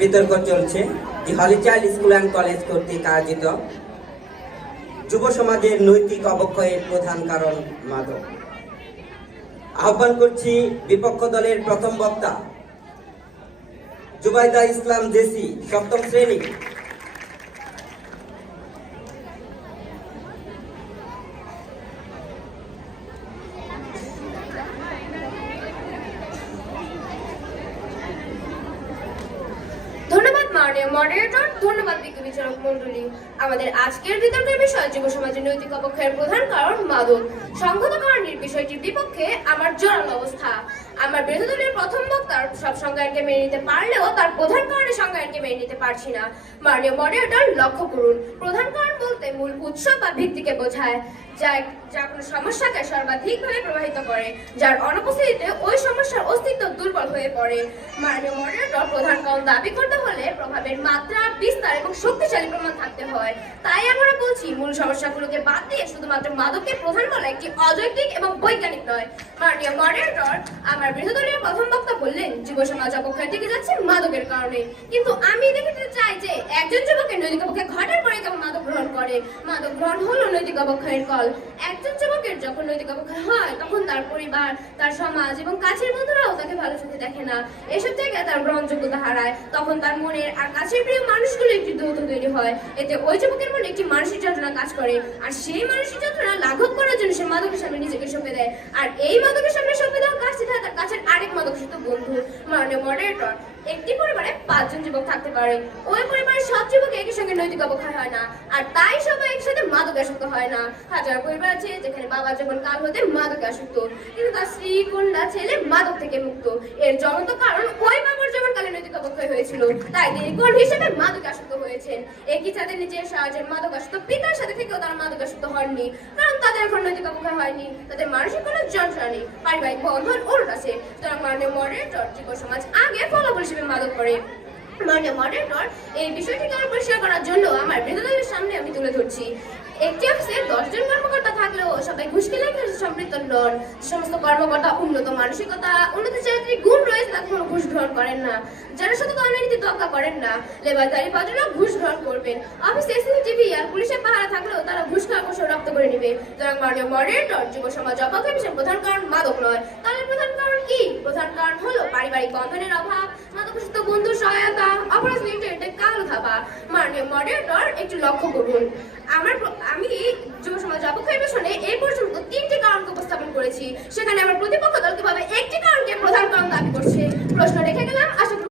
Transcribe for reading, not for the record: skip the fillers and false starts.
বিতর্ক চলছে দি হলি child school and college কর্তৃক আয়োজিত যুব সমাজের নৈতিক অবক্ষয়ের প্রধান কারণ মাদক। আহ্বান করছি বিপক্ষ দলের প্রথম বক্তা জুবাইদা ইসলাম জেসি, সপ্তম শ্রেণী। ধন্যবাদ মাননীয় মডারেটর, ধন্যবাদ বিজ্ঞ বিচারক মন্ডলী। আমাদের আজকের বিতর্কের বিষয় যুব সমাজের নৈতিক অবক্ষয়ের প্রধান কারণ মাদক। সংগত কারণের বিষয়টির বিপক্ষে আমার জোরালো অবস্থা। আমার বিরোধী দলের প্রথম বক্তার সব সংজ্ঞাকে মেনে নিতে পারলেও তার প্রধান কারণের সংজ্ঞাকে মেনে নিতে পারছি না। মাননীয় মডারেটর, লক্ষ্য করুন, প্রধান কারণ বলতে মূল উৎস বা ভিত্তিকে বোঝায়, যা কোনো সমস্যাকে সর্বাধিকভাবে প্রভাবিত করে, যার অনুপস্থিতিতে ওই সমস্যার অস্তিত্ব দুর্বল হয়ে পড়ে। মাননীয় মডারেটর, প্রধান কারণ দাবি করতে হলে প্রভাবের মাত্রা, বিস্তার এবং শক্তিশালী প্রমাণ থাকতে হয়। তাই আমরা বলছি, মূল সমস্যাগুলোকে বাদ দিয়ে শুধুমাত্র মাদককে প্রধান বলা একটি অযৌক্তিক এবং বৈজ্ঞানিক নয়। মাননীয় মডারেটর, আমার বিরোধী দলের প্রথম বক্তা বললেন যুব সমাজ অবক্ষয়ের দিকে যাচ্ছে মাদকের কারণে, কিন্তু আমি দেখতে চাই যে একজন যুবকের নৈতিক অবক্ষয় ঘটার পরে কেমন মাদক গ্রহণ করে। মাদক গ্রহণ হলো নৈতিক অবক্ষয়ের কল। একজন যুবকের যখন নৈতিক অবক্ষয় হয় তখন তার পরিবার, তার সমাজ এবং কাছের বন্ধুরাও তাকে ভালো চোখে দেখে না। এসব জায়গায় তার গ্রহণযোগ্যতা হারায়। তখন তার মনের আর কাছের প্রিয় মানুষগুলো একটি দৌত তৈরি হয়। এতে ওই যুবকের মনে একটি মানসিক যন্ত্রণা কাজ করে, আর সেই মানসিক যন্ত্রণা লাঘব করার জন্য সে মাদকের সামনে নিজেকে সঁপে দেয়। আর এই মাদকের সামনে সঁপে দেওয়া কাজটি তার কাছের আরেক মাদকাসক্ত বন্ধু। মাননীয় মডারেটর, একটি পরিবারে 5 জন যুবক থাকতে পারে। ওই পরিবারের সব যুবক একই সঙ্গে নৈতিক অবক্ষয় হয় না, আর তাই সবাই একসাথে মাদকাসক্ত হয় না। হাজার পরিবার আছে যেখানে বাবা যেমন কাল হতে মাদকে আসক্ত, কিন্তু তার স্ত্রী, কন্যা, ছেলে মাদক থেকে মুক্ত। এর জ্বলন্ত কারণ ওই বাবার যেমন কালে নৈতিক অবক্ষয় হয়েছিল, তাই তিনি কোন হিসেবে মাদকে আসক্ত হয়েছেন। একই সাথে নিজের সাহায্যের মাদকাসক্ত পিতার সাথে থেকেও তারা মাদকাসক্ত হননি, কারণ তাদের এখন নৈতিক অবক্ষয় হয়নি, তাদের মানসিক কোনো যন্ত্রণা নেই, পারিবারিক বন্ধন ওর আছে। সুতরাং মাননীয় মডারেটর, যুব সমাজ আগে ফলাফল হিসেবে মাদক করে। মাননীয় মডারেটর, এই বিষয়টিকে আরো পরিষ্কার করার জন্য আমার বিরোধী দলের সামনে আমি তুলে ধরছি, একটি অফিসে 10 জন কর্মকর্তা থাকলেও সবাই ঘুষ কেলেঙ্কারিতে সম্পৃক্ত নন। যে সমস্ত কর্মকর্তা উন্নত মানসিকতা, উন্নত চারিত্রিক গুণ রয়েছে, তারা কোনো ঘুষ গ্রহণ করেন না। যারা সততা নীতি তোয়াক্কা করেন না, লেবারদারি ভদ্ররা ঘুষ গ্রহণ করবেন। অফিসে সিসিটিভি আর পুলিশের পাহারা থাকলেও তারা ঘুষ খাওয়ার কৌশল রপ্ত করে নেবে। সুতরাং মাননীয় মডারেটর, যুব সমাজ অবক্ষয়ের বিষয়ে প্রধান কারণ মাদক নয়। তাহলে প্রধান কারণ কি? প্রধান কারণ হলো পারিবারিক বন্ধনের অভাব, মাদকাসক্ত বন্ধুর সহায়তা, অপরাধ ইন্টারনেটে কালো থাবা। মাননীয় মডারেটর, একটু লক্ষ্য করুন, আমি যুব সমাজ অবক্ষয়ের পেছনে এই পর্যন্ত 3টি কারণকে উপস্থাপন করেছি, সেখানে আমার প্রতিপক্ষ দল কিভাবে একটি কারণকে প্রধান কারণ দাবি করছে। প্রশ্ন রেখে গেলাম, আশা